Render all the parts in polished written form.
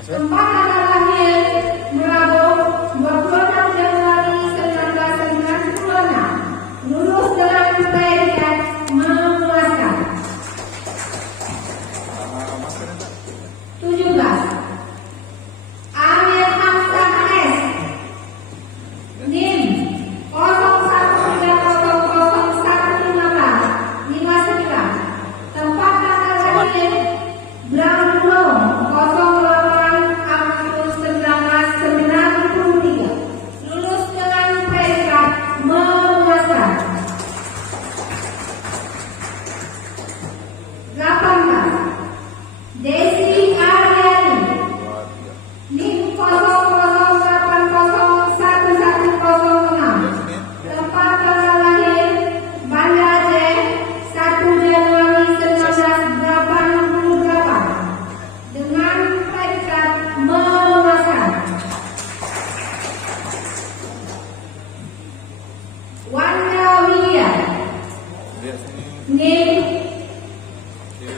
Tempat tanggal lahir Rabu 26 Januari 1996. Lulus dengan predikat memuaskan. 17. Amir Hamzah S. NIM 01300115. Tempat tanggal lahir Branglo 08 Agustus 1993. Lulus dengan predikat memuaskan. 18. Desi Aryani NIM 00801106. Tempat tanggal lahir Banda Aceh 1 Januari 1988. Dengan predikat memuaskan. Wanda Widya NIM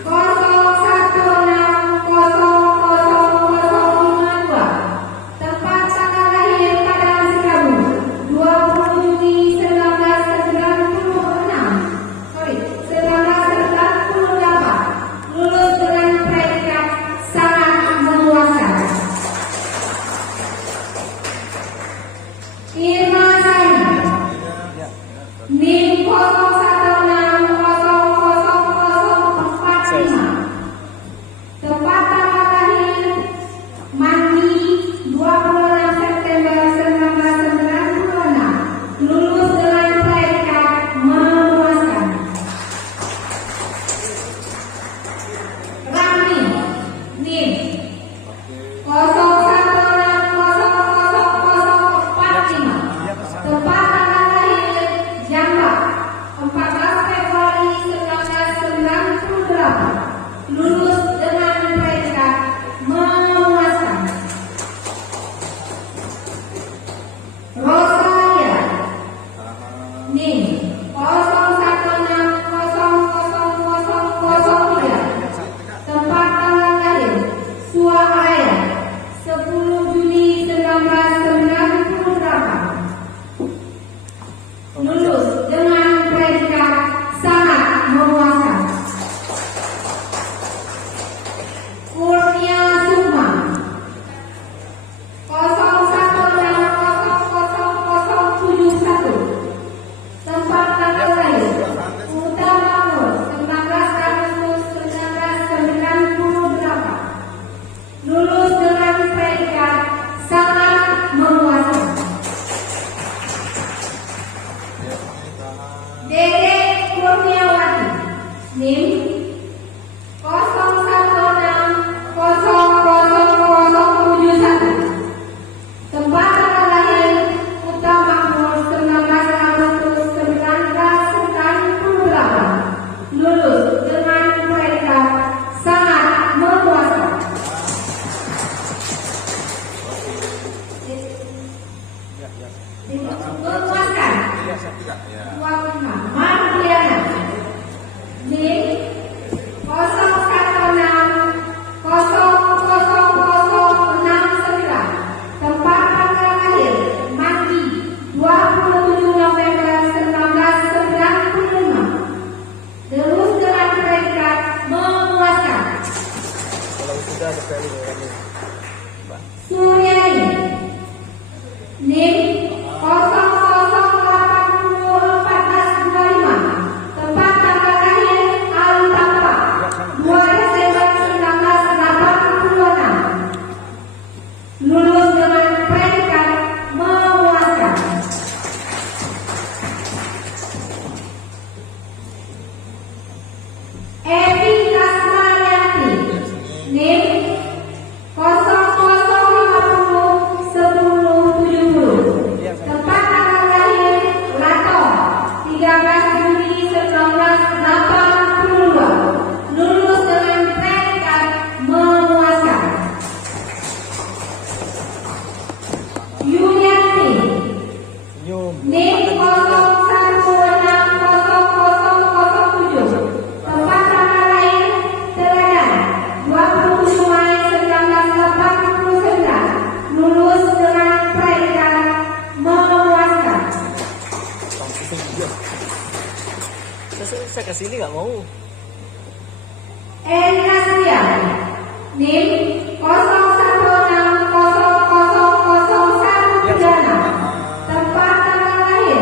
01600052. Tempat tanggal lahir Padang Sikabu 20 Juni 1998. Lulus dengan predikat sangat memuaskan. Irma Sari NIM 01600045. Tempat tanggal lahir Mandi 26 September 1996. Lulus dengan predikat memuaskan. Rami NIM 01600045. Tempat tanggal lahir Jambak 14 Februari 1998. Lulus dengan predikat memuaskan. Rosalia NIM 01600003. Tempat tanggal lahir Suahaya 10 Juni 1998. Lulus dengan predikat sangat memuaskan. Kurnia Sukma 01600071. Tempat tanggal lahir Utama Nur 19 Agustus 1998. Lulus dengan predikat sangat memuaskan. Dede Kurniawati NIM 01600071. Tempat tanggal lahir Utama Nur 19 Agustus 1998. Lulus dengan predikat sangat memuaskan. Memuaskan. 25. Mardiana NIM 01600069. Tempat tanggal lahir Mandi 27 November 1995. Lulus dengan predikat memuaskan. Suryani NIM 00801425. Tempat tanggal lahir Al-Tampa 2 Desember 1986. Lulus dengan predikat memuaskan. Evi Kasmarianti NIM 016000 Erina Setia, NIM 0160000136, tempat tanggal lahir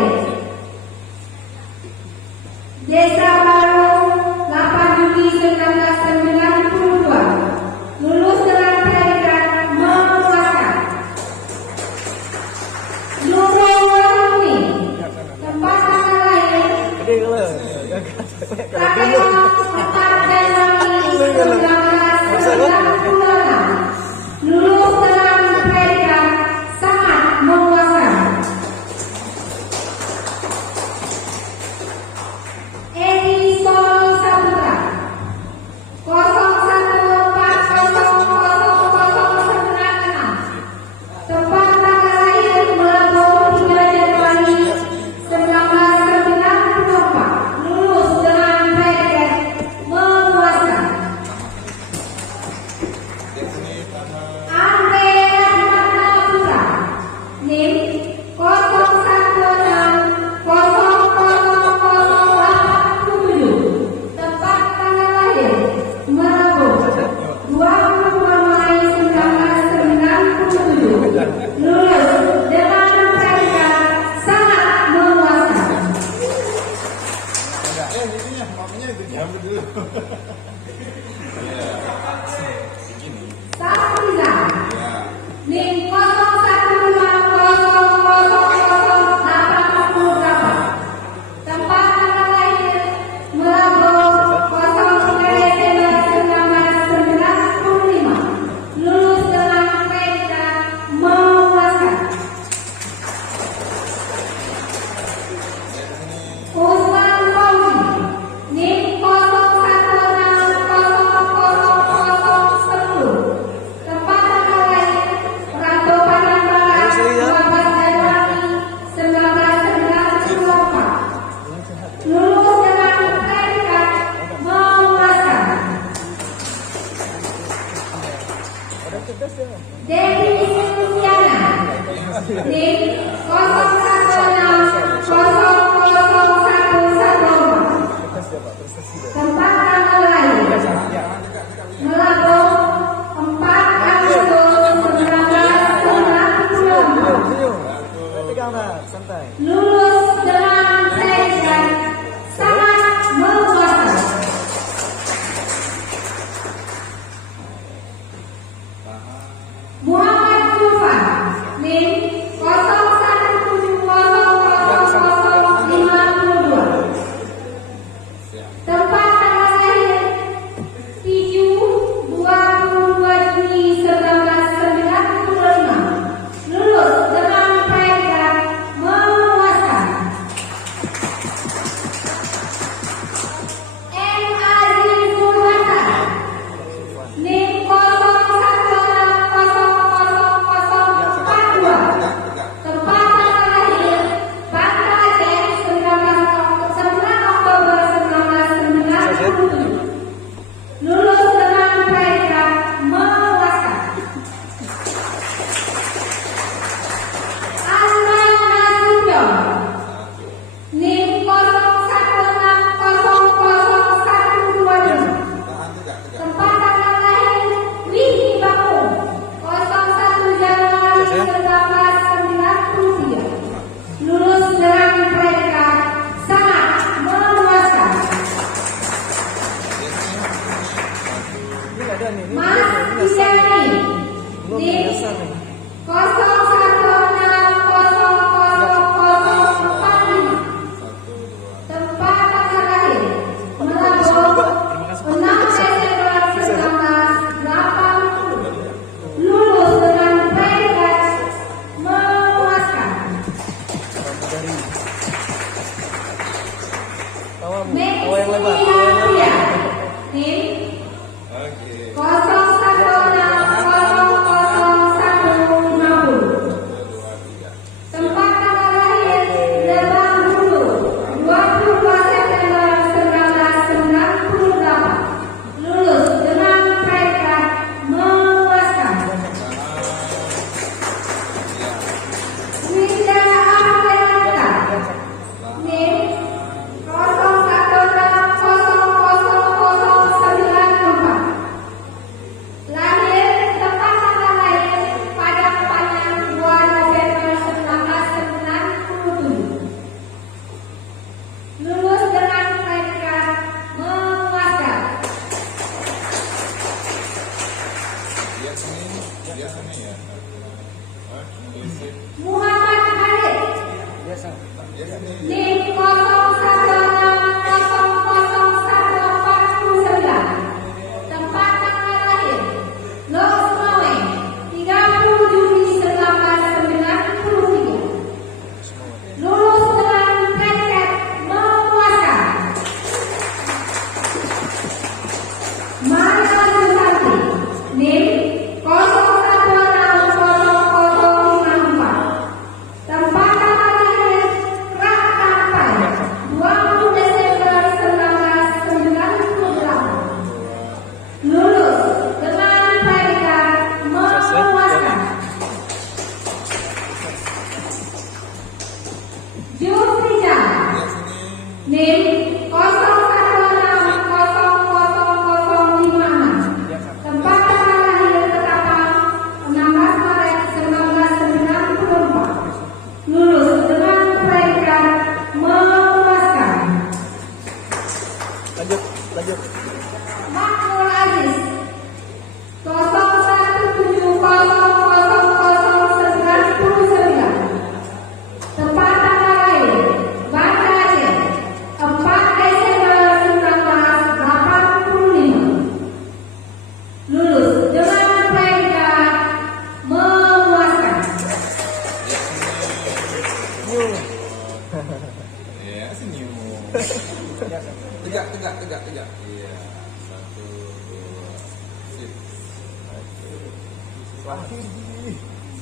Desa Baru 8 Juli 1992, lulus dengan predikat memuaskan. Nurul Wahuni, tempat tanggal lahir Tanggal 4 Januari 1996, lulus dengan predikat sangat memuaskan. Edi Solo Saputra 01400096, tempat tanggal lahir Melabu 3 Januari 1994, lulus dengan predikat memuaskan. Andre Rahmatna Putra, NIM 01600087, tempat tanggal lahir Merabu 22 Mei 1997, lulus dengan predikat sangat memuaskan. Sapriza, NIM 01500088, tempat tanggal lahir Merabu 03 Desember 1995, lulus dengan predikat memuaskan. Usman Fauzi, NIM 01600010, tempat tanggal lahir Ratu Padang Barat 12 Januari 1994, lulus dengan predikat memuaskan. Dewi Susiana, NIM 01600011, tempat tanggal lahir Melabu 4 Agustus 1994, lulus dengan predikat sangat memuaskan. Muhammad Zulfan, NIM 01700052, tempat tanggal lahir 22 Juni 1995, lulus dengan predikat memuaskan. M. Azizul Hasan, NIM 01600042, tempat tanggal lahir Bangladesh 9 Oktober 1997, lulus dengan predikat memuaskan. Anwar Nasution, NIM 01600012, tempat tanggal lahir Widi Baku 01 Januari 1993, lulus dengan predikat sangat memuaskan. Mas Dijani, NIM 01600045, tempat tanggal lahir Merabu 6 Desember 1980, lulus dengan predikat memuaskan. Meksinaria, NIM 0160001050, tempat tanggal lahir Lebak Bulus 22 September 1998, lulus dengan predikat memuaskan. Winda Aprianita, NIM 01600009,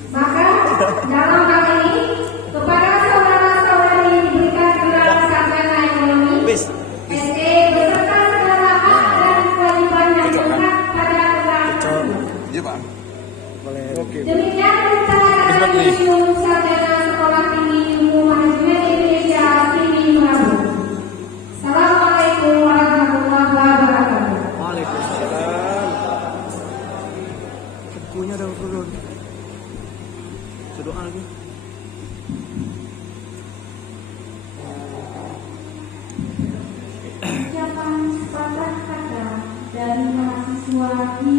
Maka dalam hal ini kepada saudara-saudari diberikan gelar sarjana ekonomi SE beserta segala hak dan kewajiban yang berhak pada gelar tersebut. Iya Pak. Demikian perintah dari sarjana Sekolah Tinggi Ilmu Manajemen Indonesia Tinggi Merabu. Assalamualaikum warahmatullahi wabarakatuh. Waalaikumsalam. Kepunya dah turun. Doa lagi. Ucapan sepatah kata dari mahasiswa di